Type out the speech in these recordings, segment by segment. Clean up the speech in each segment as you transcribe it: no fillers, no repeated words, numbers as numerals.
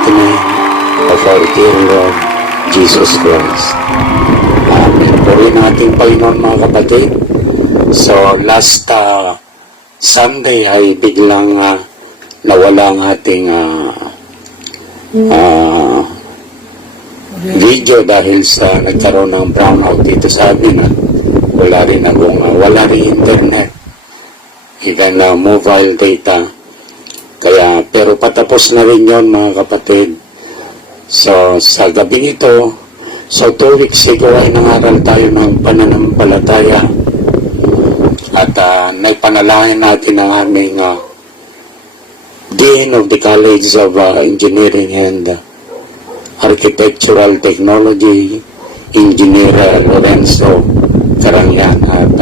mighty name of our dear Lord Jesus Christ. Amen. Puri natin Panginoon mga kapatid. So last Sunday ay biglang nawala ang ating video dahil sa nagkaroon ng brownout dito sa amin. Wala rin internet, even mobile data. Kaya pero patapos na rin yon mga kapatid. So sa gabi nito, so 2 weeks ago ay nangaral tayo ng pananampalataya at naipanalangin natin ang aming Dean of the College of Engineering and Architectural Technology, Engineer Lorenzo Carangyan, at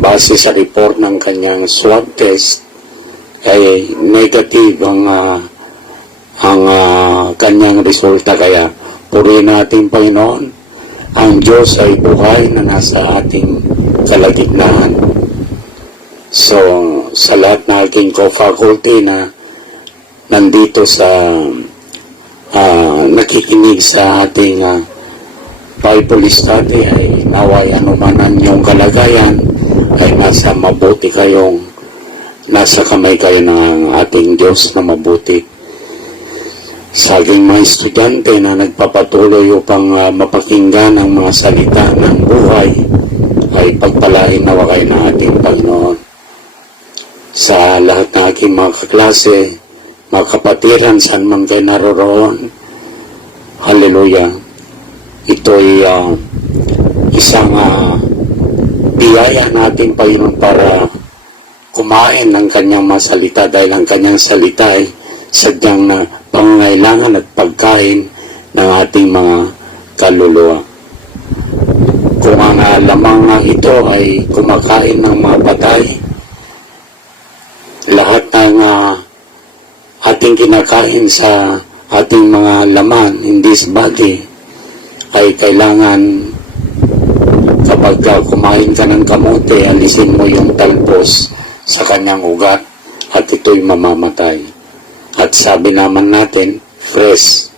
base sa report ng kanyang swab test ay negative ang kanyang resulta. Kaya purihin natin Panginoon, ang Diyos ay buhay na nasa ating kalagitnaan. So sa lahat na aking co-faculty na nandito sa nakikinig sa ating Bible study, ay naway anumanan yung kalagayan ay nasa kamay kayo ng ating Diyos na mabuti. Sa aking mga estudyante na nagpapatuloy upang mapakinggan ang mga salita ng buhay, ay pagpalain nawa kayo ng ating Panginoon. Sa lahat ng aking mga kaklase, mga kapatiran, saan man kayo naroroon, hallelujah, ito'y isang biyaya natin Panginoon para kumain ng kanyang mga salita, dahil ang kanyang salita ay sadyang na pangangailangan at pagkain ng ating mga kaluluwa. Kung ang lamang ito ay kumakain ng mga patay, lahat ng ating kinakain sa ating mga laman in this body ay kailangan, kapag kumain ka ng kamote, alisin mo yung talpos sa kanyang ugat at ito'y mamamatay. At sabi naman natin, fresh.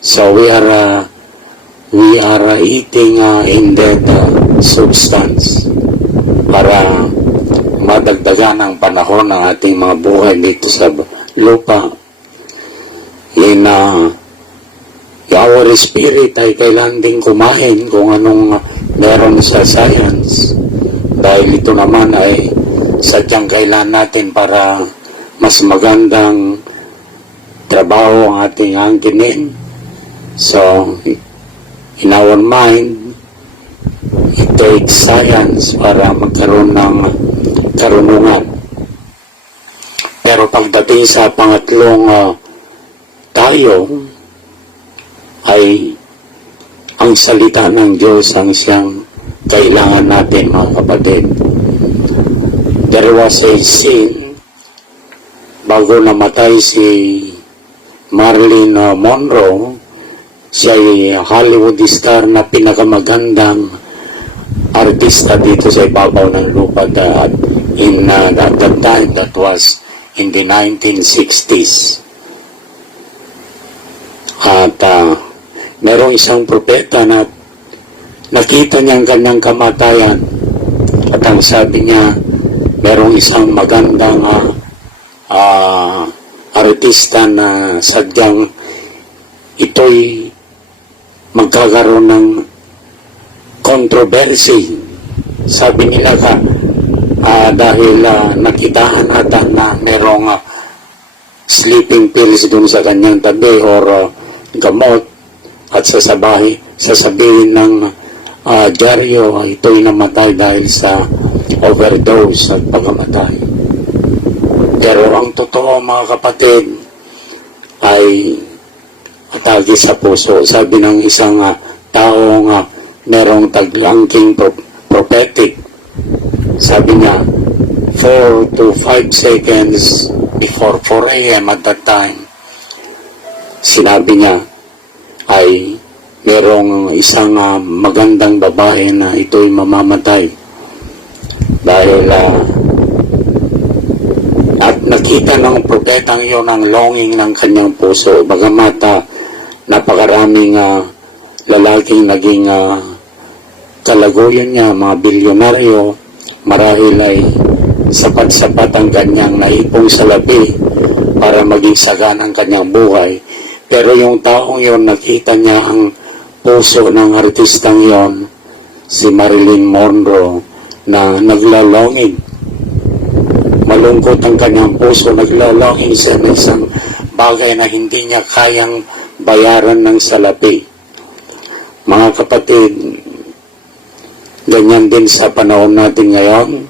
So we are eating in that substance para madagdagan ang panahon ng ating mga buhay dito sa lupa. In our spirit ay kailangan din kumain kung anong meron sa science, dahil ito naman ay sadyang kailangan natin para mas magandang trabaho ang ating angkinin. So in our mind, it takes science para magkaroon ng karunungan. Pero pagdating sa pangatlong tayo, ay ang salita ng Diyos ang siyang kailangan natin mga kapatid. There was a scene bago namatay si Marilyn Monroe. Siya ay Hollywood star na pinakamagandang artista dito sa ibabaw ng lupa at at that time, that was in the 1960s. At merong isang propeta na nakita niya ang kanyang kamatayan, at ang sabi niya, merong isang magandang artista na sadyang ito'y magkakaroon ng controversy. Sabi nila dahil nakitaan ata na merong sleeping pills dun sa kanyang tabi or gamot, at sasabihin ng dyaryo, ito'y namatay dahil sa overdose at pagkamatay. Pero ang totoo mga kapatid ay atake sa puso. Sabi ng isang taong merong taglangking prophetic, sabi niya, 4 to 5 seconds before 4 a.m. at that time, sinabi niya ay merong isang magandang babae na ito'y mamamatay dahil at nakita ng propetang yon ang longing ng kanyang puso. Bagamat napakaraming lalaking naging kalaguyan niya, mga bilyonaryo, marahil ay sapat-sapat ang kanyang naipong salapi para maging sagan ang kanyang buhay. Pero yung taong yon, nakita niya ang puso ng artistang yon, si Marilyn Monroe, na naglalonging. Malungkot ang kanyang puso, naglalonging siya ng isang bagay na hindi niya kayang bayaran ng salapi. Mga kapatid, ganyan din sa panahon natin ngayon.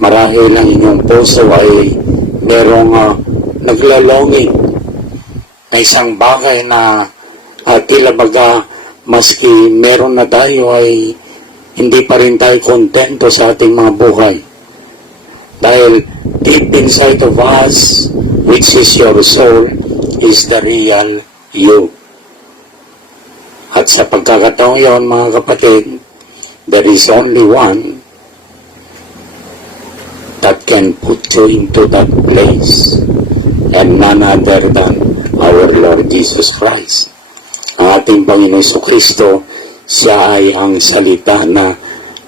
Marahil ang inyong puso ay merong naglalonging na isang bagay na tila baga maski meron na tayo ay hindi pa rin tayo kontento sa ating mga buhay. Dahil deep inside of us, which is your soul, is the real you. At sa pagkakataong yon, mga kapatid, there is only one that can put you into that place, and none other than our Lord Jesus Christ. Ang ating Panginoon Jesucristo, siya ay ang salita na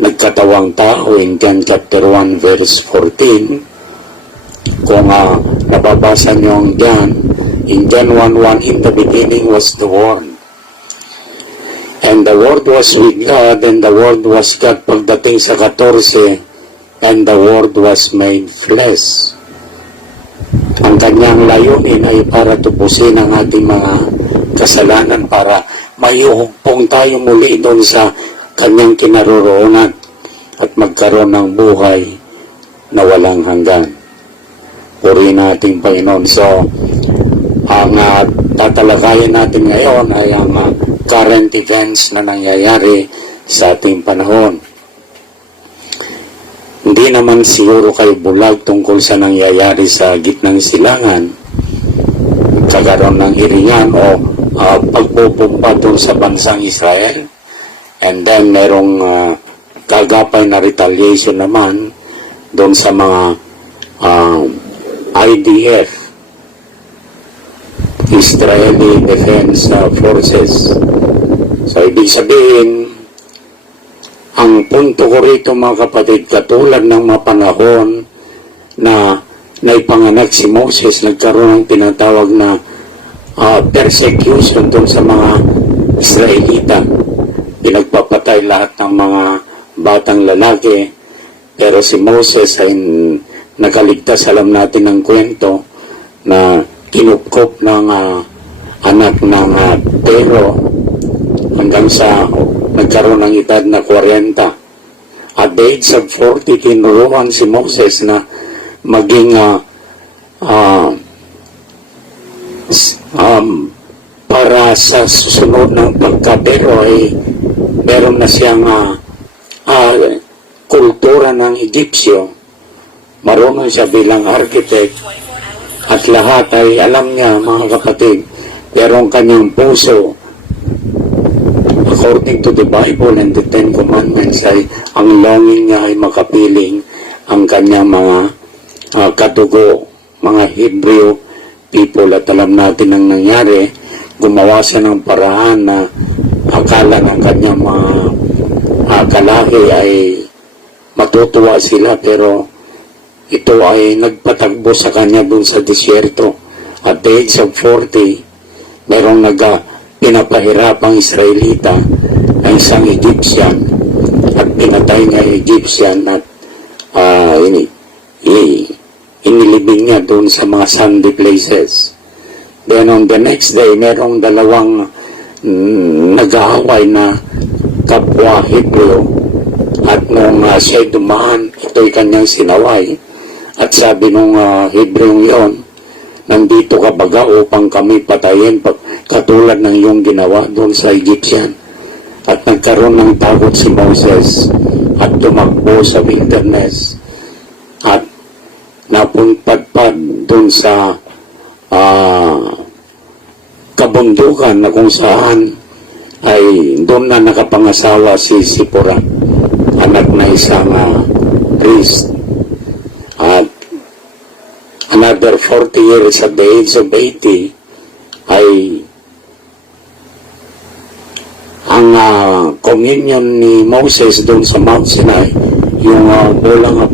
nagkatawang tao in John chapter 1 verse 14. Kung nababasa niyo ang John, in John 1:1, in the beginning was the Word. And the Word was with God, and the Word was God. Pagdating sa 14, and the Word was made flesh. Ang kanyang layunin ay para tubusin ang ating mga kasalanan, para mayuhugpong tayo muli doon sa kanyang kinaroroonan at magkaroon ng buhay na walang hanggan. Purihin nating Panginoon. So, ang tatalakayin natin ngayon ay ang current events na nangyayari sa ating panahon. Hindi naman siguro kayo bulag tungkol sa nangyayari sa gitnang silangan, kagaroon ng hiringan o pagpupumpa doon sa bansang Israel. And then merong kagapay na retaliation naman doon sa mga IDF, Israeli Defense Forces. So ibig sabihin, ang punto ko rito, mga kapatid, katulad ng mga panahon na naipanganak si Moses, nagkaroon ng tinatawag na persecution doon sa mga Israelita. Pinagpapatay lahat ng mga batang lalaki, pero si Moses ay nakaligtas. Alam natin ang kwento na kinupkop ng anak ng Pero hanggang sa nagkaroon ng edad na 40. At the age of 40, tinuruan si Moses na maging para sa susunod ng pagkabero ay meron na siyang kultura ng Egyptyo. Marunong siya bilang architect at lahat ay alam niya, mga kapatid. Pero ang kanyang puso, according to the Bible and the Ten Commandments, ay ang longing niya ay makapiling ang kanyang mga katugo, mga Hebrew people. At alam natin ang nangyari, gumawa siya ng paraan na akala ng kanyang mga kalahi ay matutuwa sila, pero ito ay nagpatagbo sa kanya dun sa disyerto. At the age of 40, merong pinapahirapang Israelita ng isang Egyptian at pinatay niya yung Egyptian at inilibing niya doon sa mga sandy places. Then on the next day, merong dalawang nag-aaway na kapwa Hebrew, at nung siya'y dumaan, ito'y kanyang sinaway. At sabi nung Hebrew yon, nandito ka baga upang kami patayin katulad ng iyong ginawa doon sa Egyptian. At nagkaroon ng takot si Moses at tumakbo sa wilderness at napunpadpad doon sa kabundukan na kung saan ay doon na nakapangasawa si Sipora, anak na isang priest. At ang another 40 years at the age of 80, ay ang communion ni Moses doon sa Mount Sinai, yung bulang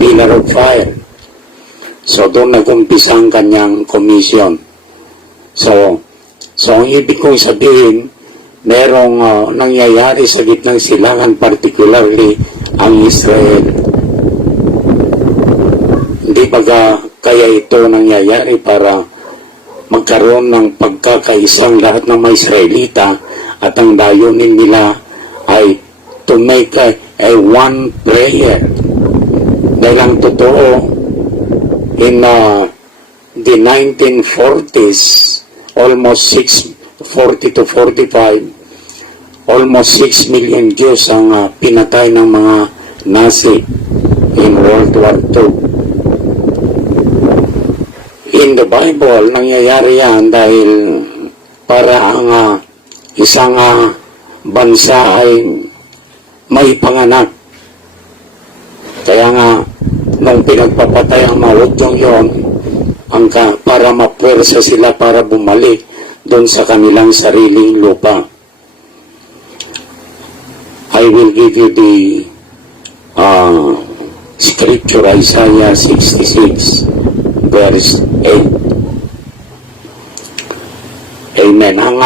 pillar of fire. So doon nag-umpisa ang kanyang commission. So ang ibig kong sabihin, merong nangyayari sa gitnang silangan, particularly ang Israel. Hindi ba kaya ito nangyayari para magkaroon ng pagkakaisang lahat ng mga Israelita, at ang dayunin nila ay to make a one prayer. Dahil ang totoo, in the 1940s, almost 40 to 45, almost 6 million Jews ang pinatay ng mga Nazi in World War II. In the Bible, nangyayari yan dahil para ang isang bansa ay may panganak. Kaya nga, nung pinagpapatay ang mga hudyong yon, para mapwersa sila para bumalik doon sa kanilang sariling lupa. I will give you the scripture, Isaiah 66, verse 8. Amen. Ang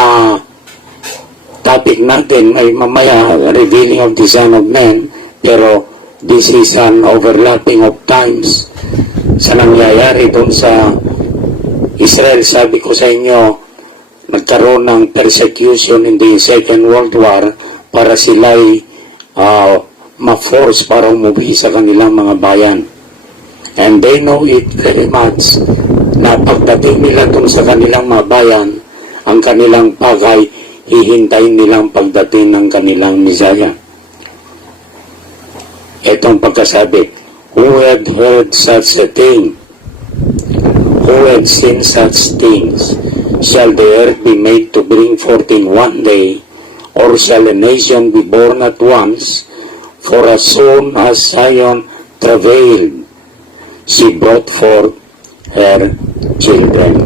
topic natin ay mamaya, revealing of the Son of Man, pero this is an overlapping of times sa nangyayari doon sa Israel. Sabi ko sa inyo, nagkaroon ng persecution in the Second World War para sila'y ma-force para umuwi sa kanilang mga bayan. And they know it very much na pagdating nila doon sa kanilang mga bayan, ang kanilang pagay, hihintayin nilang pagdating ng kanilang Messiah. Itong pagkasabi, who had heard such a thing? Who had seen such things? Shall the earth be made to bring forth in one day, or shall a nation be born at once? For as soon as Zion travailed, she brought forth her children.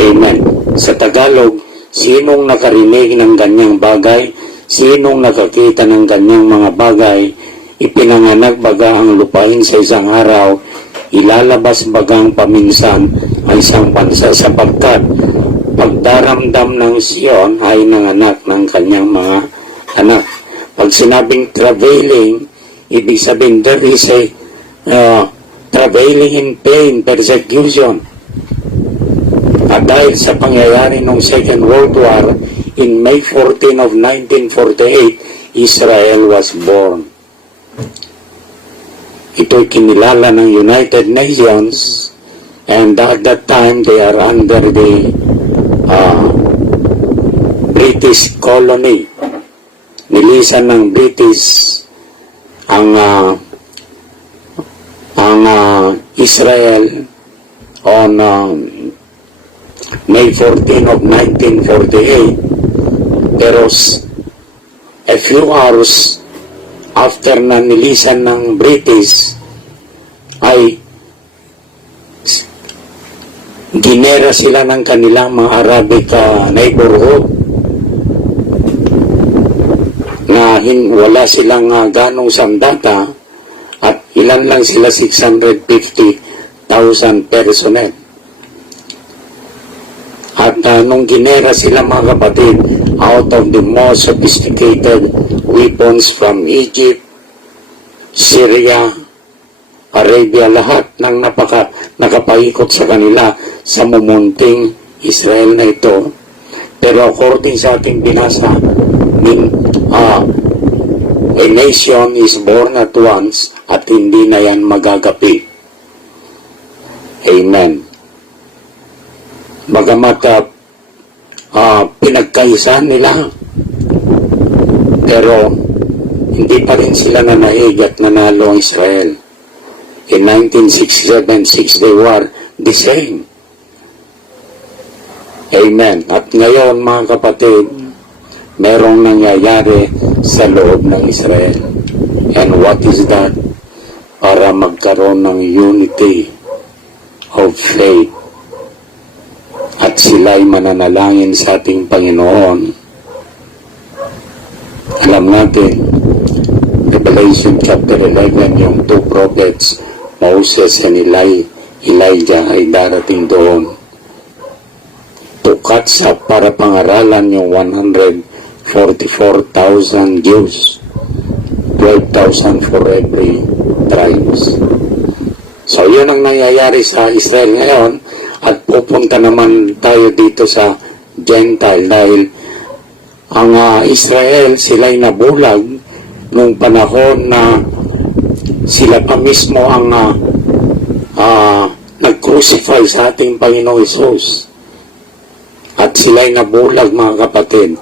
Amen. Sa Tagalog, sinong nakarinig ng ganyang bagay? Sinong nakakita ng ganyang mga bagay? Ipinanganak baga ang lupain sa isang araw? Ilalabas bagang paminsan ay isang bansa, sapagkat pagdaramdam ng Sion ay nanganak ng kanyang mga anak. Pag sinabing travailing, ibig sabihin there is a travailing in pain, persecution. At dahil sa pangyayari ng Second World War, in May 14 of 1948, Israel was born. Ito'y kinilala ng United Nations, and at that time they are under the British colony. Nilisan ng British ang Israel on May 14 of 1948, pero a few hours after na nilisan ng British, ay ginera sila ng kanilang mga Arabic neighborhood na wala silang ganong sandata, at ilan lang sila, 650,000 personnel. At nung ginera sila, mga kapatid, out of the most sophisticated weapons from Egypt, Syria, Arabia, lahat ng nakapaikot sa kanila sa mumunting Israel na ito. Pero according sa ating binasa, a nation is born at once, at hindi na yan magagapi. Amen. Bagamat pinagkaisan nila, pero hindi pa rin sila nanaig at nanalo ang Israel. In 1967-6 they were the same. Amen. At ngayon, mga kapatid, merong nangyayari sa loob ng Israel. And what is that? Para magkaroon ng unity of faith. At sila'y mananalangin sa ating Panginoon. Alam natin, Revelation chapter 11, yung two prophets, Moses and Elijah ay darating doon. Tukatsa para pangaralan yung 144,000 Jews. 12,000 for every tribes. So, yun ang nangyayari sa Israel ngayon. At pupunta naman tayo dito sa Gentile dahil ang Israel, sila'y nabulag nung panahon na sila pa mismo ang nag-crucify sa ating Panginoong Hesus. At sila'y nabulag, mga kapatid.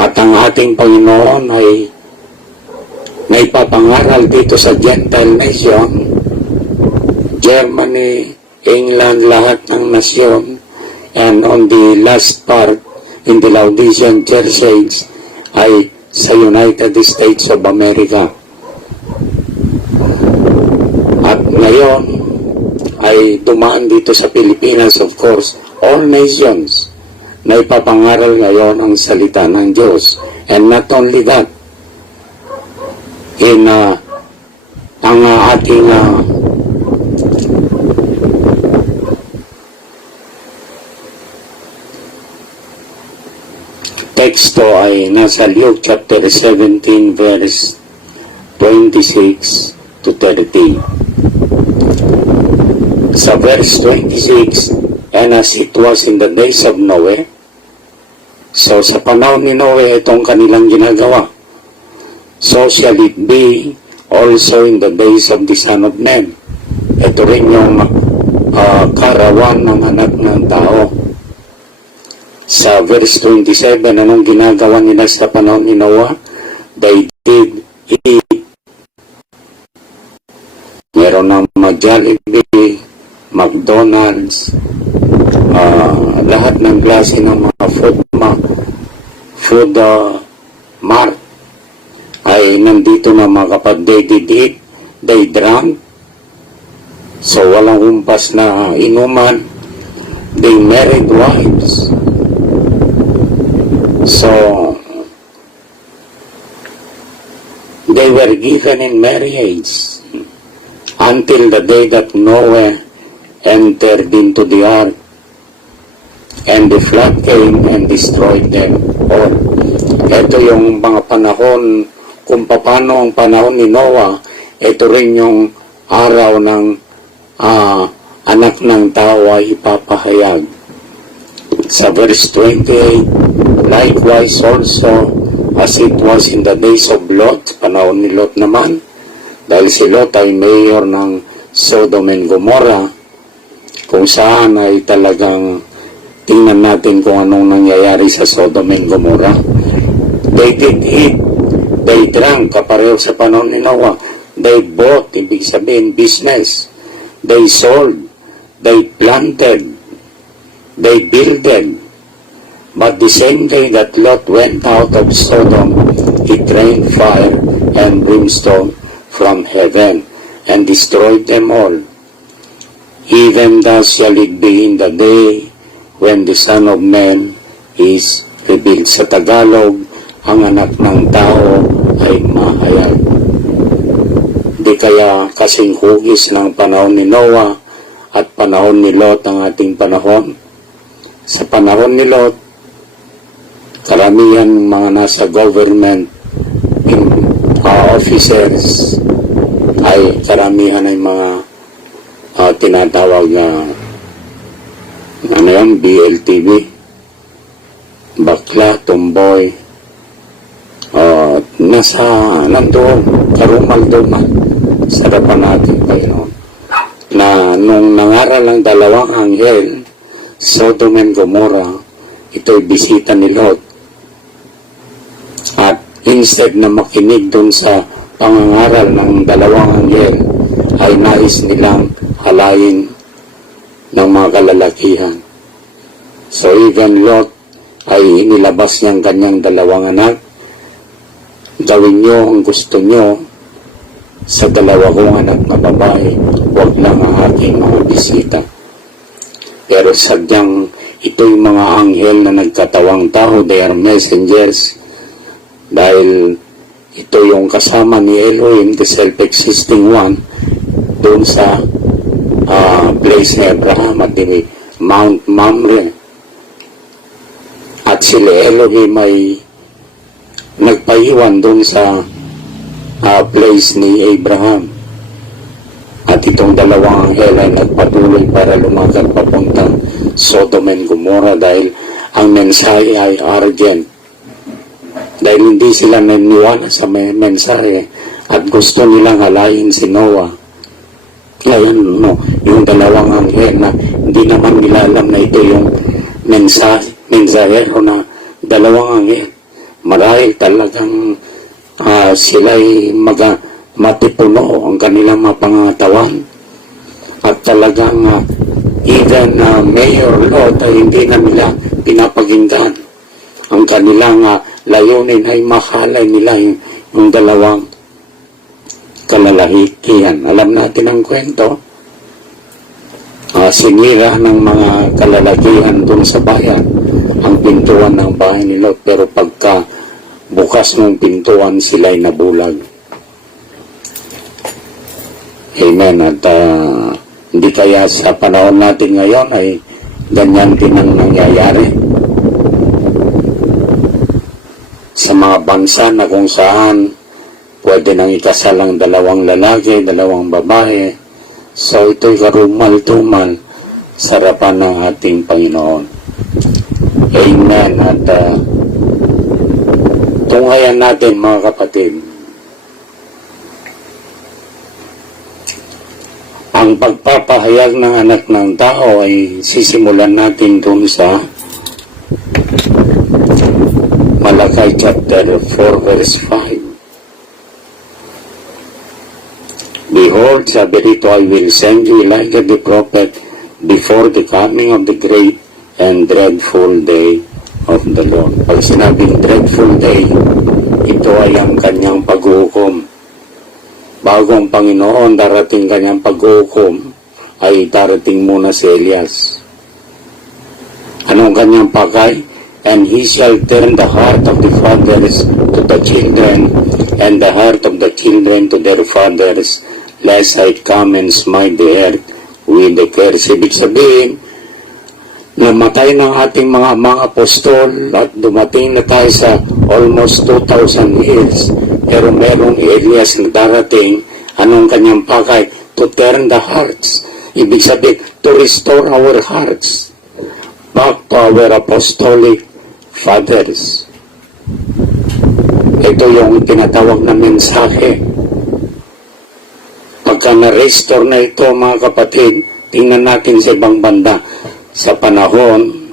At ang ating Panginoon ay naipapangaral dito sa Gentile nation, Germany, England, lahat ng nasyon, and on the last part, in the Laodicean Church age, ay sa United States of America. At ngayon, ay dumaan dito sa Pilipinas, of course, all nations, na ipapangaral ngayon ang salita ng Diyos. And not only that, in ang ating teksto ay nasa Luke chapter 17 verse 26 to 30. Sa verse 26, and as it was in the days of Noe, so sa panahon ni Noe itong kanilang ginagawa, so shall it be also in the days of the Son of Man. Ito rin yung karawan ng anak ng tao. Sa verse 27, anong ginagawa nila sa panahon ni Noah? They did eat. Meron ng Jollibee, McDonald's, lahat ng klase ng mga food mart ay nandito na, mga kapatid. They did eat, they drank. So walang humpas na inuman. They married wives. So, they were given in marriage until the day that Noah entered into the ark, and the flood came and destroyed them all. Ito yung mga panahon, kung paano ang panahon ni Noah, ito rin yung araw ng anak ng tao ay ipapahayag. Sa verse 28, likewise also as it was in the days of Lot, panahon ni Lot naman, dahil si Lot ay mayor ng Sodom and Gomorrah, kung saan ay talagang tingnan natin kung anong nangyayari sa Sodom and Gomorrah. They did eat, they drank, kapareho sa panahon ni Noah. They bought, ibig sabihin business. They sold, they planted, they builded. But the same day that Lot went out of Sodom, it rained fire and brimstone from heaven and destroyed them all. Even thus shall it be in the day when the Son of Man is revealed. Sa Tagalog, ang anak ng tao ay mahayag. Di kaya kasing hugis ng panahon ni Noah at panahon ni Lot ang ating panahon? Sa panahon ni Lot, karamihan mga nasa government officers ay karamihan ay mga tinatawag na BLTV, bakla, tomboy, nandoon, karumal-dumal sa harapan natin kayo, na nung nangaral ang dalawang anghel, Sodom and Gomorrah, ito'y bisita ni Lot. At instead na makinig dun sa pangangaral ng dalawang anghel, ay nais nilang halayin ng mga kalalakihan. So even Lot ay inilabas niyang kanyang dalawang anak. Gawin niyo ang gusto niyo sa dalawa kong anak na babae, huwag lang ang aking mga bisita. Pero sadyang ito'y mga anghel na nagkatawang tao, they are messengers, dahil ito yung kasama ni Elohim, the self-existing one, doon sa place ni Abraham at ni Mount Mamre. At sila Elohim ay nagpaiwan doon sa place ni Abraham. At itong dalawang anghel ay nagpatuloy para lumakad papuntang Sodom and Gomorrah dahil ang mensahe ay urgent. Dahil hindi sila naniwala sa mensahe at gusto nilang halayin si Noah. Kaya yung dalawang anghel na hindi naman nila alam na ito yung mensahero na dalawang anghel. Marahil talagang sila'y matipuno ang kanilang mga pangatawan. At talagang even Mayor Lot ay hindi na nila pinapakinggan. Ang kanilang layunin ay mahalay nila yung dalawang kalalakihan. Alam natin ang kwento. Sinira ng mga kalalakihan doon sa bayan ang pintuan ng bahay ni Lot, pero pagka bukas ng pintuan sila'y nabulag. Amen. At hindi kaya sa panahon natin ngayon ay ganyan din ang nangyayari sa mga bansa na kung saan pwede nang ikasal ang dalawang lalaki, dalawang babae. So ito'y karumal-tumal sa harapan ng ating Panginoon. Amen. At tunghayan natin mga kapatid, ang pagpapahayag ng anak ng tao ay sisimulan natin dun sa Malakay chapter 4 verse 5. Behold, sabi rito, I will send you Elijah the prophet before the coming of the great and dreadful day of the Lord. Pag sinabing dreadful day, ito ay ang kanyang paghukom. Bago ang Panginoon darating kanyang paghukom, ay darating muna si Elias. Anong kanyang pakay? And he shall turn the heart of the fathers to the children, and the heart of the children to their fathers, lest I come and smite the earth with the curse. Ibig sabihin, namatay ng ating mga apostol at dumating na tayo sa almost 2,000 years. Pero merong Elias na darating, anong kanyang pakay? To turn the hearts. Ibig sabihin, to restore our hearts back to our apostolic fathers. Ito yung tinatawag na mensahe. Pagka na-restore na ito mga kapatid, tingnan natin sa ibang banda. Sa panahon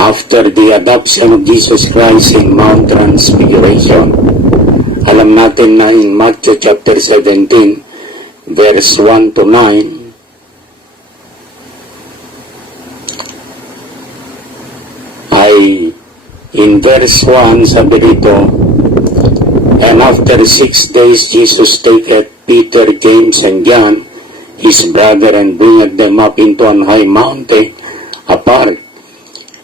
after the adoption of Jesus Christ in Mount Transfiguration, alam natin na in Matthew chapter 17 verse 1 to 9, ay in verse 1 sabi rito, and after 6 days Jesus taketh Peter, James, and John his brother, and bringeth them up into an high mountain apart,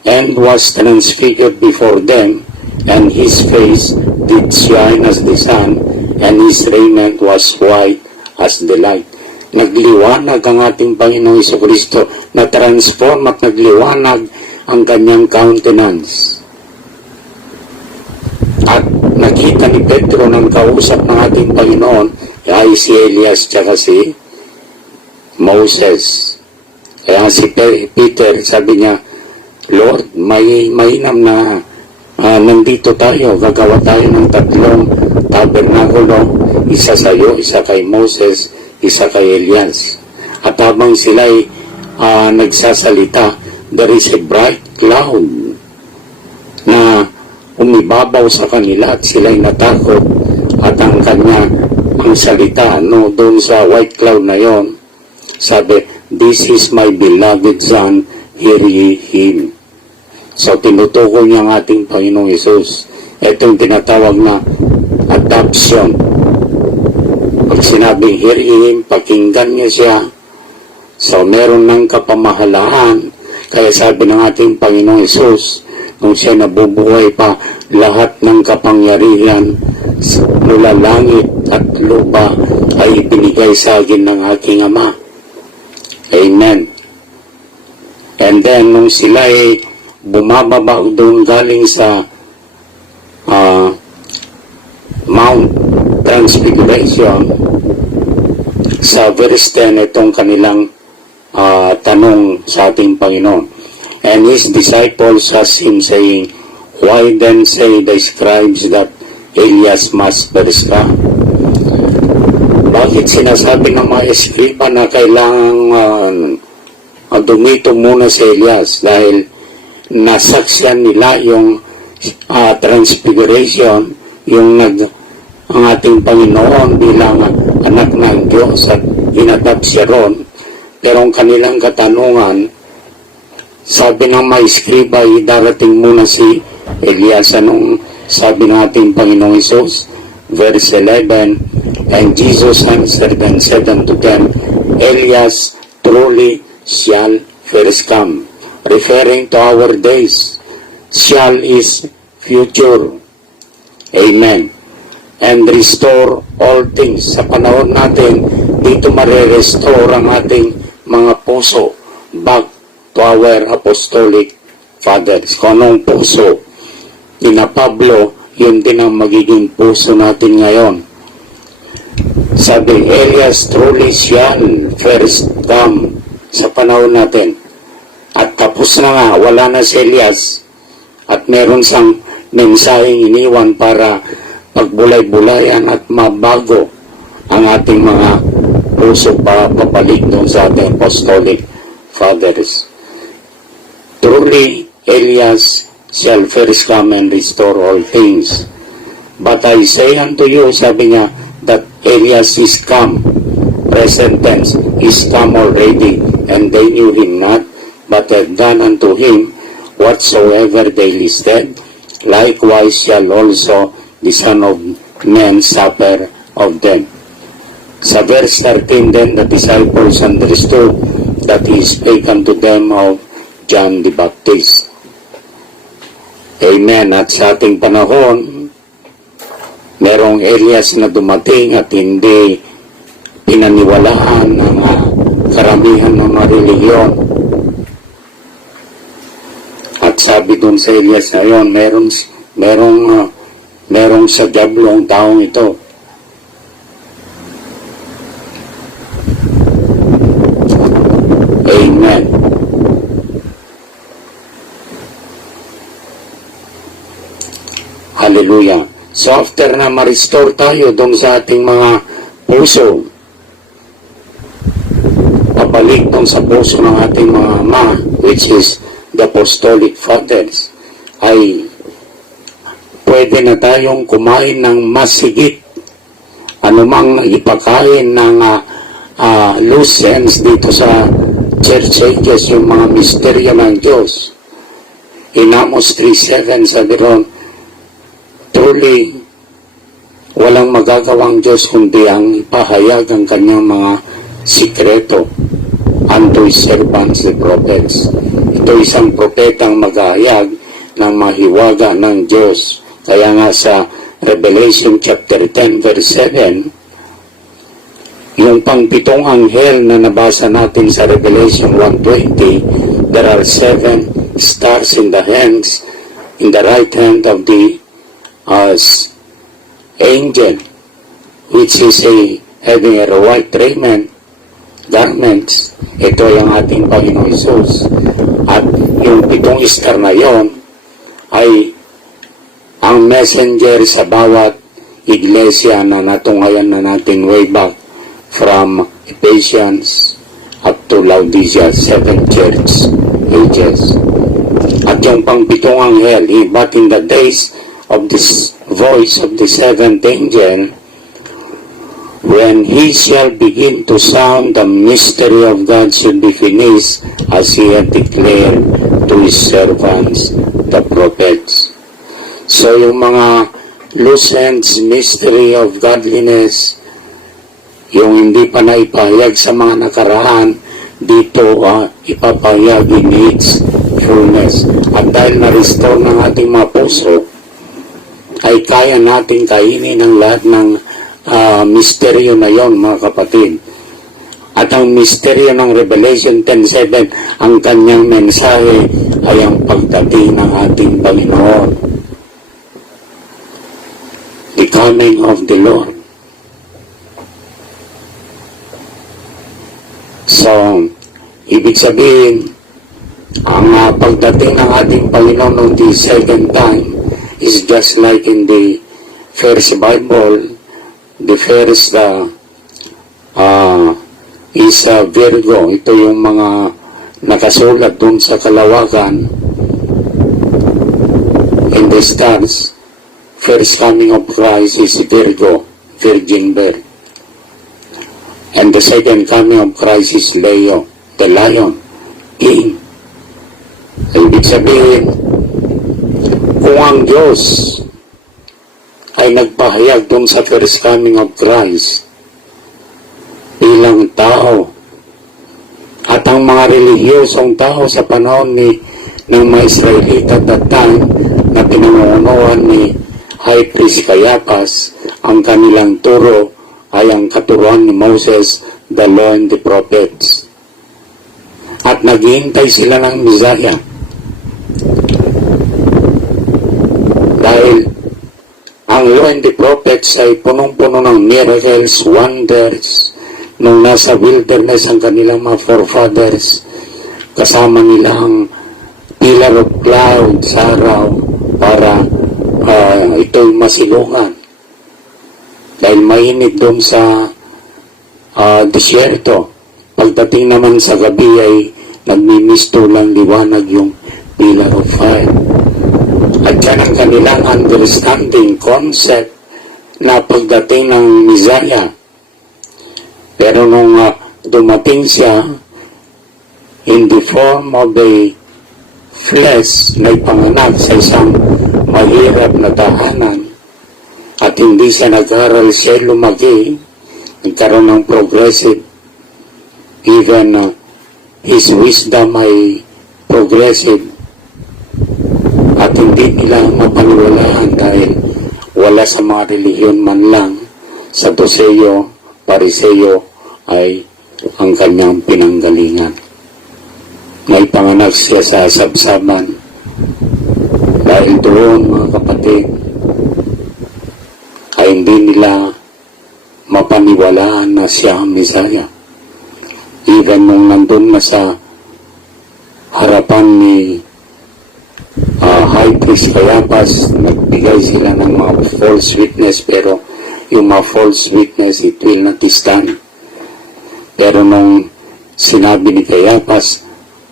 and was transfigured before them, and his face did shine as the sun, and his raiment was white as the light. Nagliwanag ang ating Panginoong Jesucristo, na-transform at nagliwanag ang kanyang countenance. At nakita ni Pedro ng kausap ng ating Panginoon ay si Elias tsaka si Moses. Kaya si Peter sabi niya, Lord, mainam na nandito tayo, gagawa tayo ng 3 tabernakulo, isa sa iyo, isa kay Moses, isa kay Elias. At habang sila'y nagsasalita, there is a bright cloud na umibabaw sa kanila at sila'y natakot, at ang salita doon sa white cloud na yon, sabi, this is my beloved son, hear ye him. So tinutukoy niya ang ating Panginoong Hesus. Ito yung tinatawag na adoption. Pag sinabing hear him, pakinggan niyo siya. So, meron ng kapamahalaan. Kaya sabi ng ating Panginoong Hesus, nung siya nabubuhay pa, lahat ng kapangyarihan mula langit at lupa ay ibinigay sa akin ng aking Ama. Amen. And then, nung sila ay bumababa doon galing sa Mount Transfiguration, sa verse 10, itong kanilang tanong sa ating Panginoon. And his disciples asked him, saying, why then say the scribes that Elias must first come? Bakit sinasabi ng mga eskriba na kailangang dumito muna si Elias? Dahil nasaksyan nila yung transfiguration, yung ang ating Panginoon bilang anak ng Diyos at inadap siya ron. Pero ang kanilang katanungan, sabi ng mga eskriba, darating muna si Elias. Anong sabi ng ating Panginoong Hesus? Verse 11, and Jesus answered and said unto them, Elias truly shall first come. Referring to our days, shall is future. Amen. And restore all things. Sa panahon natin, dito marirestore ang ating mga puso back to our apostolic fathers. Kung anong puso ni Pablo, yun din ang magiging puso natin ngayon. Sabi, Elias truly shall first come sa panahon natin. At tapos na nga, wala na si Elias. At meron sang mensaheng iniwan para pagbulay-bulayan at mabago ang ating mga puso para papalik doon sa ating apostolic fathers. Truly, Elias shall first come and restore all things. But I say unto you, sabi niya, that Elias is come, present tense, is come already, and they knew him not, but have done unto him whatsoever they listed. Likewise shall also the Son of Man suffer of them. Sa verse 13 then, the disciples understood that he spake unto them of John the Baptist. Amen. At sa ating panahon, merong Elias na dumating at hindi pinaniwalaan ng karamihan ng mga reliyon. At sabi dun sa Elias na yun, merong sa diablo ang taong ito. Amen. Hallelujah. So after na ma-restore tayo doon sa ating mga puso, pabalik doon sa puso ng ating mga ama, which is the apostolic fathers, ay pwede na tayong kumain ng mas higit anumang ipakain ng loose ends dito sa church ages, yung mga misteryo ng Diyos. In Amos 3:7 sabi ron, truly walang magagawang Diyos kundi ang ipahayag ang kanyang mga sikreto unto his servants the prophets. Ito isang propetang maghahayag ng mahiwaga ng Diyos. Kaya nga sa Revelation chapter 10 verse 7, yung pangpitong anghel na nabasa natin sa Revelation 1:20, there are 7 stars in the hands, in the right hand of the angel, which is having a white raiment, garments. Ito ay ang ating Panginoong Hesus. At yung 7 star na yon ay ang messenger sa bawat iglesia na natungayan na natin way back from Ephesians up to Laodicea, 7 church ages. At yung pang-7 anghel, but in the days of this voice of the 7th angel, when he shall begin to sound, the mystery of God should be finished, as he had declared to his servants, the prophets. So yung mga loosens mystery of godliness, yung hindi pa naipahayag sa mga nakaraan, dito ipapahayag in its fullness. At dahil na-restore ng ating mga puso, ay kaya natin kainin ang lahat ng misteryo na yon, mga kapatid. At ang misteryo ng Revelation 10:7, ang kanyang mensahe ay ang pagdating ng ating Panginoon. The coming of the Lord. So, ibig sabihin, ang pagdating ng ating Panginoon on the second time is just like in the first Bible. The first is Virgo. Ito yung mga nakasulat dun sa kalawakan in the stars. First coming of Christ is Virgo, virgin birth. And the second coming of Christ is Leo, the lion, king. Ibig sabihin, kung ang Diyos ay nagpahayag dun sa first coming of Christ bilang tao, at ang mga relihiyosong tao sa panahon ng mga Israelita at that time na pinangungunuan ni High Priest Caiaphas, ang kanilang turo ay ang katuruan ni Moses, the law and the prophets. At naghihintay sila ng Messiah. Dahil ang law and the prophets ay punong-puno ng miracles, wonders, nung nasa wilderness ang kanilang mga forefathers, kasama nila ang pillar of cloud sa araw para ito'y masilungan. Dahil mainit doon sa disyerto. Pagdating naman sa gabi ay nagmimisto lang liwanag yung pillar of fire. At yan ang kanilang understanding, concept na pagdating ng Messiah. Pero nung dumating siya in the form of a flesh na ipanganak sa isang mahirap na tahanan, at hindi siya nag-aral, siya lumaki, nagkaroon ng progressive, even his wisdom ay progressive, at hindi nila mapaniwalaan dahil wala sa mga relihiyon man lang. Sa Saduceo, Pariseo ay ang kanyang pinanggalingan. May panganak siya sa sabsaban. Dahil doon, mga kapatid, ay hindi nila mapaniwalaan na siya ang Messiah. Even nung nandun na sa harapan ni High Priest Caiaphas, nagbigay sila ng mga false witness, pero yung mga false witness, it will not stand. Pero nung sinabi ni Caiaphas,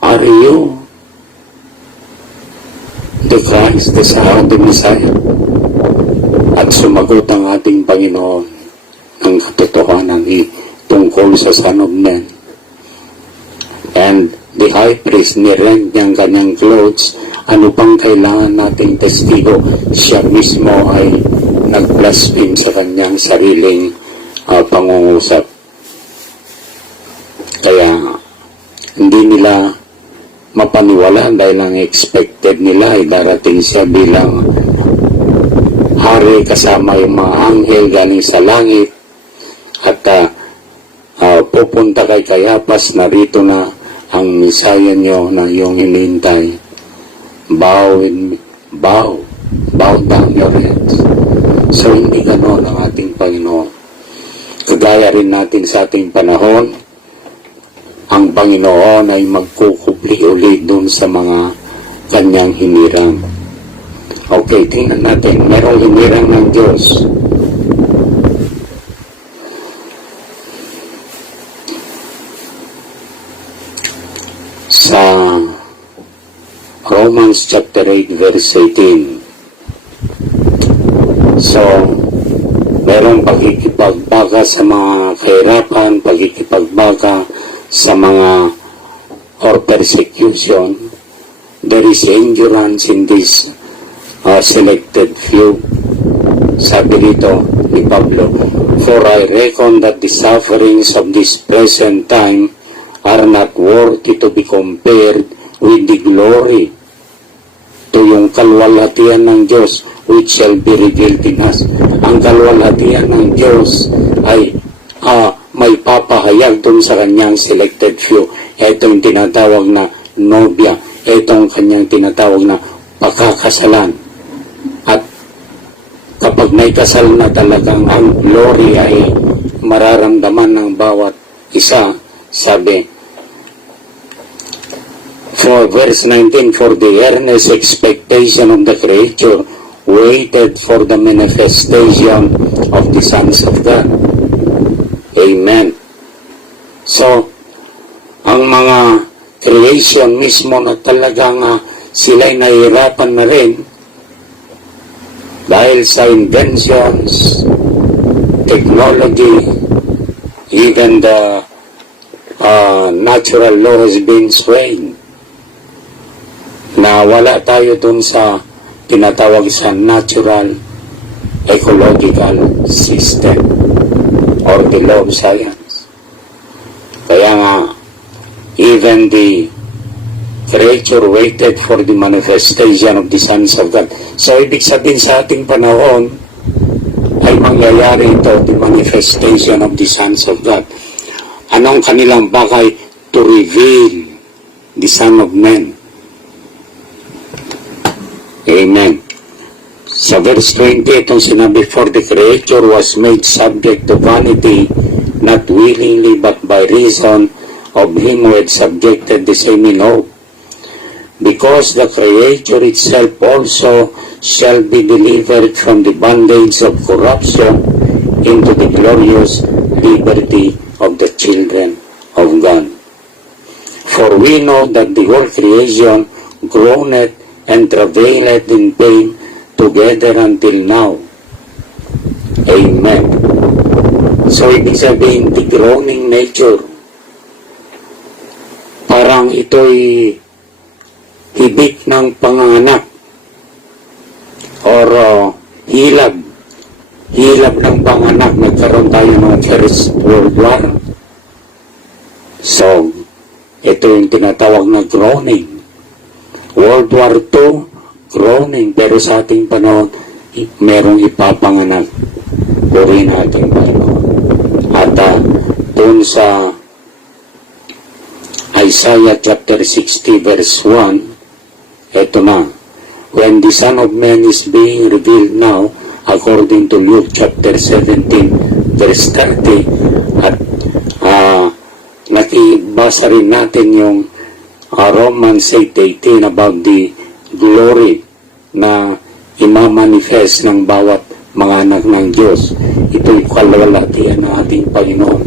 "Are you the Christ, the Son of the Messiah?" At sumagot ang ating Panginoon ng katotohanan tungkol sa Son of Man. And the high priest nirent niyang kanyang clothes. Ano pang kailangan nating testigo? Siya mismo ay nag-blaspheme sa kanyang sariling pangungusap. Kaya hindi nila mapaniwalaan dahil ang expected nila ay darating siya bilang hari kasama yung mga anghel galing sa langit, at pupunta kay Caiaphas, narito na ang Messiah nyo na yung hinihintay. Bow down your heads. So hindi gano'n ang ating Panginoon. Kagaya rin natin sa ating panahon, ang Panginoon ay magkukubli ulit dun sa mga kanyang hinirang. Okay, tingnan natin. Merong hinirang ng Diyos. Sa Romans chapter 8 verse 18. So, merong pagkikipagbaga sa mga kahirapan, pagkikipagbaga sa mga or persecution. There is endurance in this selected few. Sabi dito ni Pablo, "For I reckon that the sufferings of this present time are not worthy to be compared with the glory." Ito yung kalwalhatian ng Diyos which shall be revealed in us. Ang kalwalhatian ng Diyos ay may papahayag dun sa kanyang selected few. Ito yung tinatawag na nobya. Ito ang kanyang tinatawag na pakakasalan. At kapag may kasal na talagang ang glory ay mararamdaman ng bawat isa, sabi, for verse 19, "For the earnest expectation of the creature waited for the manifestation of the sons of God." Amen. So, ang mga creation mismo na talagang sila'y nahihirapan na rin dahil sa inventions, technology, even the natural law has been swayed. Na wala tayo dun sa tinatawag sa natural ecological system or the law of science. Kaya nga, even the creature waited for the manifestation of the sons of God. So, ibig sabihin sa ating panahon, ay mangyayari ito, the manifestation of the sons of God. Anong kanilang bakay? To reveal the Son of Man. Amen. Sa verse 20, itong sinabi, "For the creature was made subject to vanity, not willingly but by reason of him who had subjected the same in hope. Because the creature itself also shall be delivered from the bondage of corruption into the glorious liberty of the children of God. For we know that the whole creation groaneth and travaileth in pain together until now." Amen. So, ibig sabihin, the groaning nature, parang ito'y hibik ng panganganak or hilab ng panganak. Nagkaroon tayo ng First World War. So, ito yung tinatawag na groaning. World War II, groaning, pero sa ating panahon, merong ipapanganak. Purihin natin Panginoon. At doon sa Isaiah chapter 60 verse 1, eto na, "When the Son of Man is being revealed now," according to Luke chapter 17 verse 30, at nakibasa rin natin yung Romans 8:18 about the glory na imamanifest ng bawat mga anak ng Diyos. Ito'y kalwalhatian ng ating Panginoon.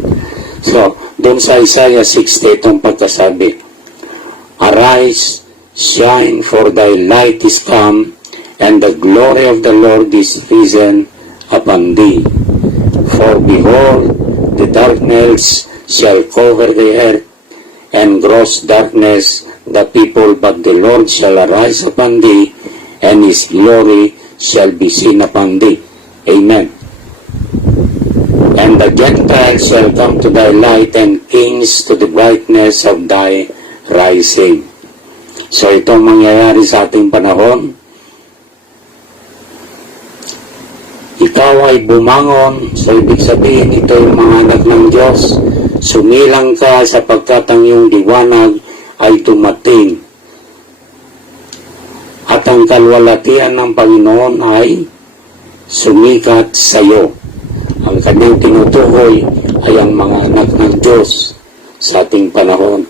So, doon sa Isaiah 60, itong pagkasabi, "Arise, shine, for thy light is come, and the glory of the Lord is risen upon thee. For behold, the darkness shall cover the earth, and gross darkness the people, but the Lord shall arise upon thee, and his glory shall be seen upon thee." Amen. "And the Gentiles shall come to thy light, and kings to the brightness of thy rising." So itong mangyayari sa ating panahon, ikaw ay bumangon, so ibig sabihin ito yung mga anak ng Diyos. Sumilang ka sapagkat ang iyong liwanag ay dumating. At ang kalwalhatian ng Panginoon ay sumikat sa iyo. Ang kanyang tinutukoy ay ang mga anak ng Diyos sa ating panahon.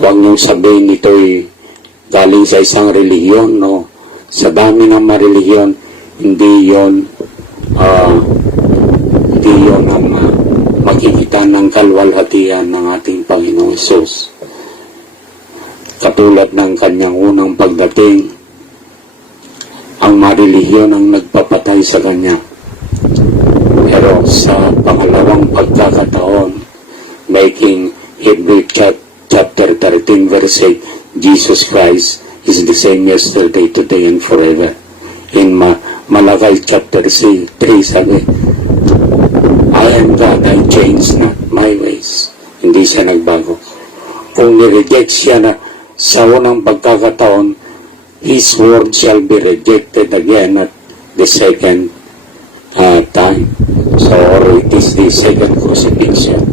Huwag niyong sabihin ito'y galing sa isang relihiyon, no? Sa dami ng mga relihiyon, hindi yon ang makikita ng kalwalhatian ng ating Panginoong Hesus. Katulad ng kanyang unang pagdating, ang mga relihiyon ang nagpapatay sa kanya. Pero sa pangalawang pagkakataon, making Hebrew chapter 13 verse 8, Jesus Christ is the same yesterday, today, and forever. In Malakay chapter 3 sabi, I am God, I change not my ways. Hindi siya nagbago. Kung nireject siya na sa unang pagkakataon, His word shall be rejected again at the second time. So, or it is the second crucifixion.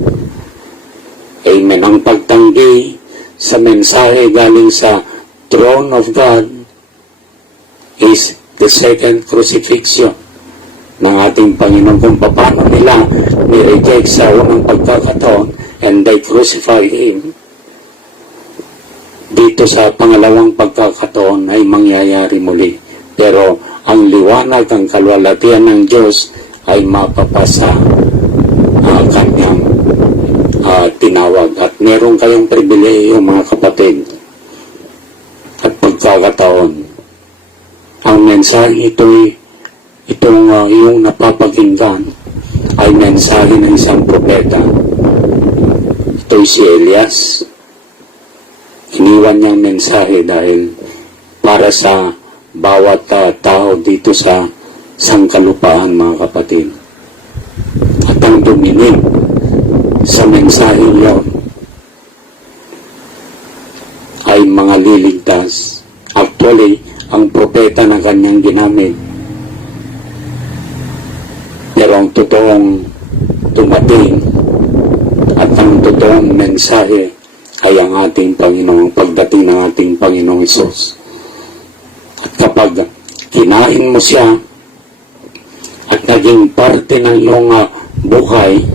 Amen. Ang pagtanggi sa mensahe galing sa throne of God is the second crucifixion ng ating Panginoon. Kung paano nila ni-reject sa unang pagkakataon and they crucify Him, dito sa pangalawang pagkakataon ay mangyayari muli. Pero ang liwanag, ang kalwalatian ng Diyos ay mapapasa kanyang tinawag. At meron kayong pribileyo, mga kapatid, at pagkakataon. Ang mensahe itong iyong napapakinggan ay mensahe ng isang propeta. Ito'y si Elias. Iniwan niyang mensahe dahil para sa bawat tao dito sa sangkalupaan, mga kapatid. At ang duminig sa mensahe yon ay mga liligtas. Actually, ang propeta na kanyang ginamit. Pero ang totoong dumating at ang totoong mensahe ay ang ating Panginoon, pagdating ng ating Panginoong Hesus. At kapag kinain mo siya at naging parte ng iyong buhay,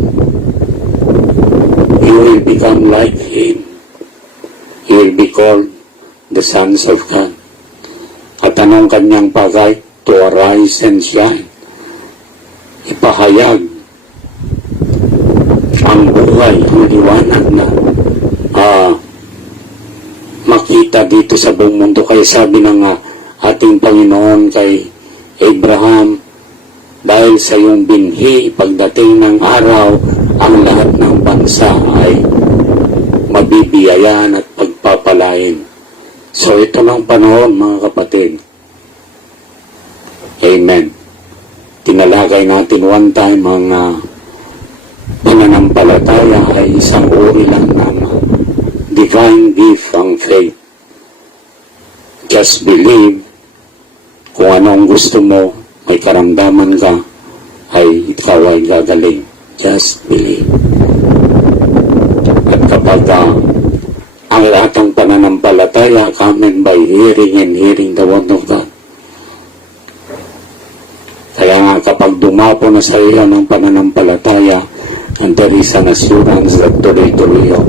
you will become like Him. You will be called the sons of God. At anong kanyang pagay? To arise and shine. Ipahayag ang buhay, ang liwanag na makita dito sa buong mundo. Kaya sabi ng ating Panginoon kay Abraham, dahil sa iyong binhi, pagdating ng araw, ang lahat ng bansa ay mabibiyayan at pagpapalain. So ito ng panahon, mga kapatid. Amen. Tinalakay natin one time ang pananampalataya ay isang uri lang ng divine gift ang faith. Just believe. Kung anong gusto mo, may karamdaman ka, ay ikaw ay gagaling. Just believe. At kapag ang lahat ng pananampalataya coming by hearing and hearing the word of God. Kaya nga kapag dumapo na sa iyo ng pananampalataya, and there is an assurance that tuloy-tuloy yun.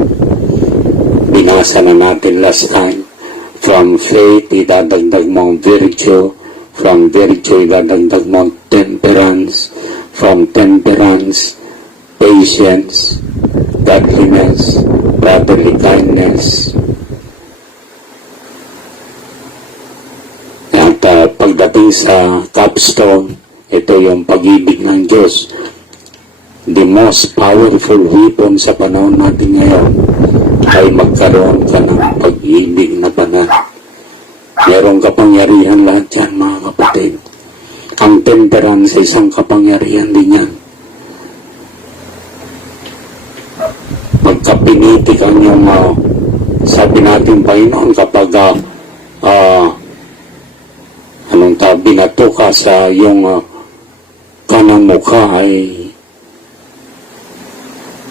Binasa na natin last time. From faith, idadagdag mo ang virtue. From virtue, idadagdag mo ang temperance. From temperance, patience, godliness, brotherly kindness. At pagdating sa capstone, ito yung pag-ibig ng Diyos. The most powerful weapon sa panahon natin ngayon ay magkaroon ka ng pag-ibig na banal. Merong kapangyarihan lahat yan, mga kapatid. Ang temperance sa isang kapangyarihan din yan. Pagkapiniti kang yung sabi natin Panginoon kapag binato ka sa yung kanang mukha ay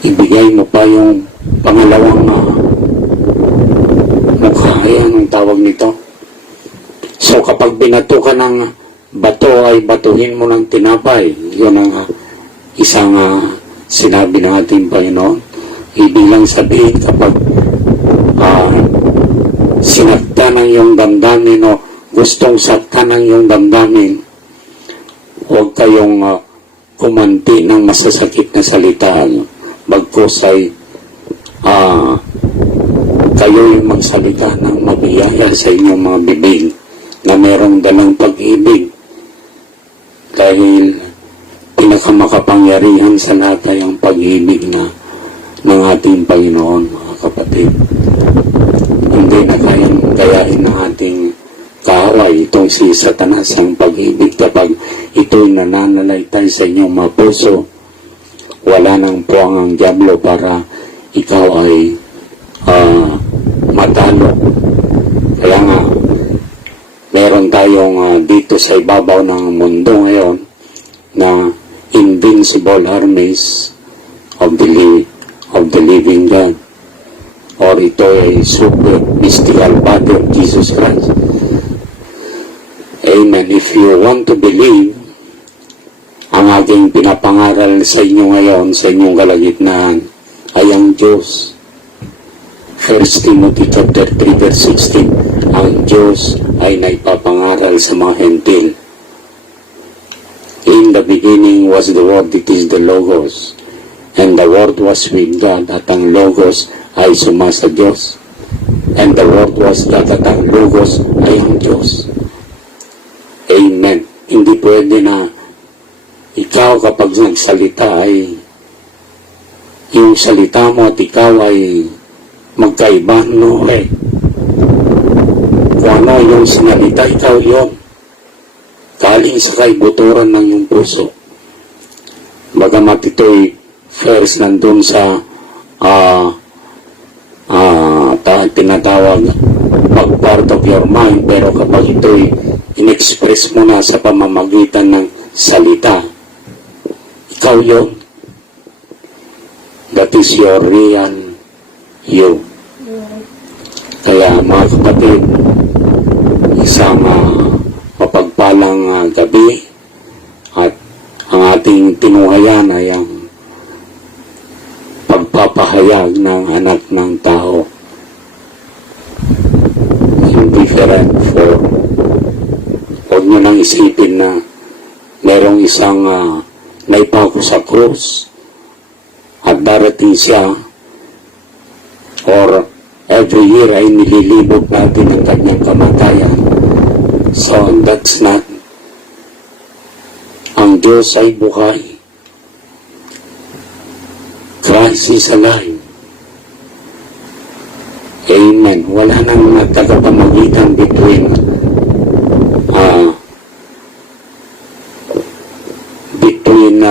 ibigay mo pa yung pangalawang mukha. Ayan ang tawag nito. So kapag binato ka ng bato ay batuhin mo ng tinapay. Yun ang isang sinabi ng ating Panginoon. Ibig lang sabihin kapag sinakta ng iyong damdamin o gustong sakta ng iyong damdamin, huwag kayong kumanti ng masasakit na salita. Bagkus ay kayo'y magsalita ng mabiyaya sa inyong mga bibig na merong dalang pag-ibig. Dahil pinakamakapangyarihan sa lahat ay ang pag-ibig na ng ating Panginoon, mga kapatid. Hindi na kayang gayahin ng ating kaaway itong si Satanas ang pag-ibig. Kapag ito'y nananalaytay sa inyong mga puso, wala nang puwang ang diablo para ikaw ay matalo. Kaya nga, meron tayong dito sa ibabaw ng mundo ngayon na invincible armies of the living God. Or ito ay super mystical body of Jesus Christ. Amen. If you want to believe, ang aking pinapangaral sa inyo ngayon, sa inyong kalagitnaan, ay ang Diyos. 1 Timothy chapter 3 verse 16, ang Diyos ay naipapangaral sa mga hentil. In the beginning was the Word, it is the Logos. And the Word was with God, at ang Logos ay sumasa Diyos. And the Word was God, at ang Logos ay ang Diyos. Amen. Hindi pwede na ikaw kapag nagsalita ay yung salita mo at ikaw ay magkaiba. No way. Kung ano yung sinalita, ikaw yun. Galing sa kaibuturan ng iyong puso. Bagamat ito'y first nandun sa tinatawag part of your mind, pero kapag ito'y in-express mo na sa pamamagitan ng salita, ikaw yun. That is your real you. Kaya mga kapatid, isang mapagpalang gabi, at ang ating tinuhayan ay ang pagpapahayag ng anak ng tao. Indifferent for, huwag nyo nang isipin na merong isang naipako sa krus at darating siya, or every year ay nililibot natin ang kanyang kamatayan. So that's not. Ang Diyos ay buhay. Christ is alive. Amen. Wala nang nagkakapamagitan between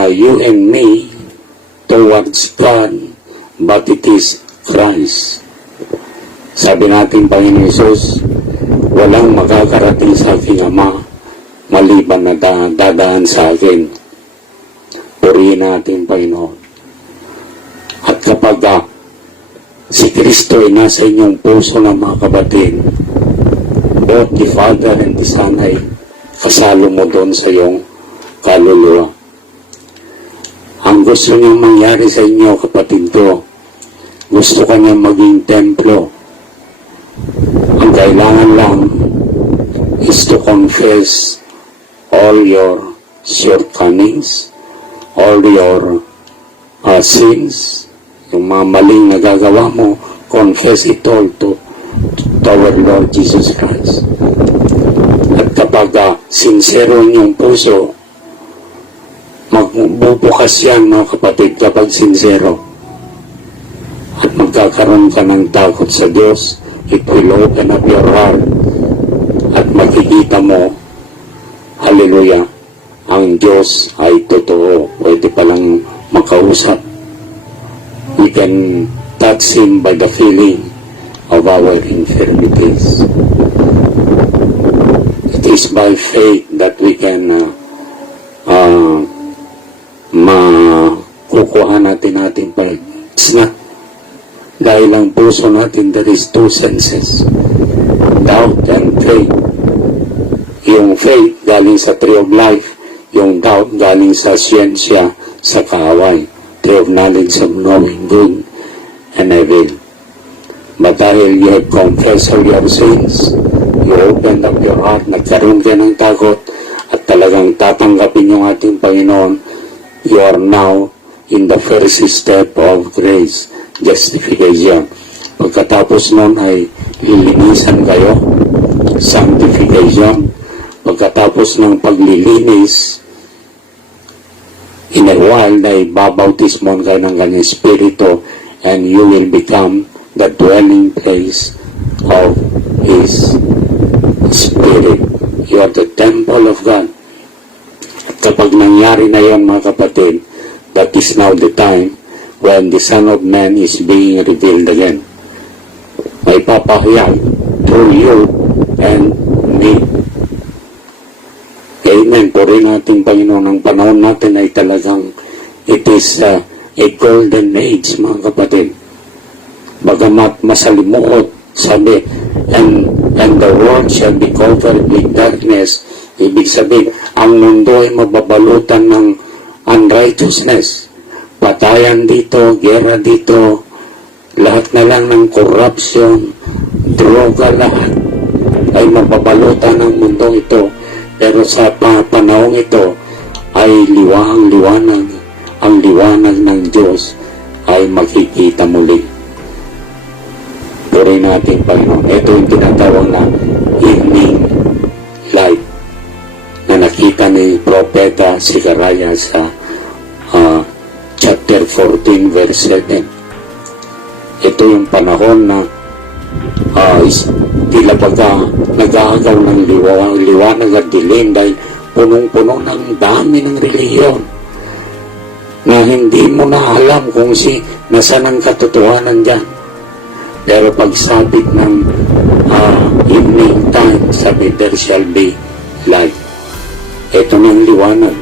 you and me towards God, but it is Christ. Sabi natin, Panginoon Hesus, walang makakarating sa aking Ama maliban na dadaan sa akin. Purihin natin, Panginoon. At kapag si Kristo ay nasa inyong puso ng mga kapatid, both the Father and the Son ay kasalo mo doon sa iyong kaluluwa. Ang gusto niyang mangyari sa inyo, kapatid ko, gusto ka niyang maging templo. Ang kailangan lang is to confess all your shortcomings, all your sins, yung mga maling nagagawa mo, confess it all to our Lord Jesus Christ. At kapag sincero yung puso, magbubukas yan, mga kapatid, kapag sincero. At magkakaroon ka ng takot sa Diyos, it will open up your heart. At makikita mo, hallelujah, ang Diyos ay totoo. Pwede palang makausap. We can touch Him by the feeling of our infirmities. It is by faith that we can makukuha natin pa. It's not. Dahil ang puso natin, there is two senses. Doubt and faith. Yung faith galing sa tree of life. Yung doubt galing sa siyensya, sa kaaway. Tree of knowledge of knowing good and evil. But dahil you have confessed all your sins, you opened up your heart, nagkaroon ka ng takot, at talagang tatanggapin yung ating Panginoon, you are now in the first step of grace, justification. Pagkatapos nun ay lilinisan kayo, sanctification. Pagkatapos ng paglilinis, in a while ay babautismon kayo ng kanyang Espiritu, and you will become the dwelling place of His Spirit. You are the temple of God. kapag nangyari na yan mga kapatid, that is now the time when the Son of Man is being revealed again. May papahayag through you and me. Amen. Purihin natin Panginoon, ang panahon natin ay talagang it is a golden age mga kapatid. Bagamat masalimuot, sabi, and the world shall be covered with darkness. Ibig sabihin, ang mundo ay mababalutan ng unrighteousness. Patayan dito, gera dito, lahat na lang ng corruption, droga, lahat ay mababalutan ng mundo ito. Pero sa panahong ito ay liwanag, ang liwanag ng Diyos ay makikita muli. Purihin natin Panginoon. Ito yung tinatawag na evening light na nakita ni Propeta Zechariah sa chapter 14 verse 7. Ito yung panahon na tila baga nag-aagaw ng liwanag at dilim dahil punong-puno ng dami ng relihiyon na hindi mo na alam kung nasaan ang katotohanan dyan. Pero pagsabit ng evening time, sabi, there shall be light. Ito na ang liwanag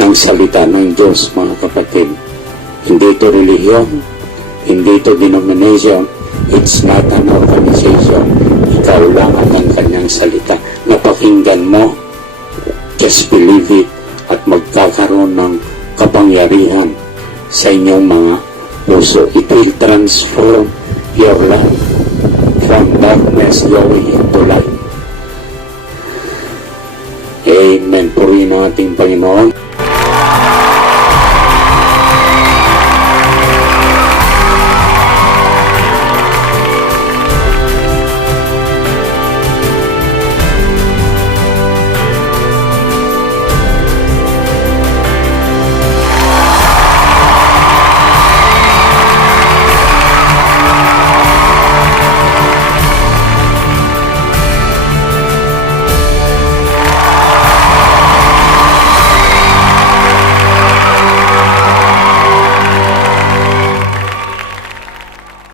ng salita ng Diyos, mga kapatid. Hindi ito relihiyon, hindi ito denomination, it's not an organization. Ikaw lang ang kanyang salita. Napakinggan mo, just believe it, at magkakaroon ng kapangyarihan sa inyong mga puso. It will transform your life from darkness going into light. Amen. Purihin ang ating Panginoon.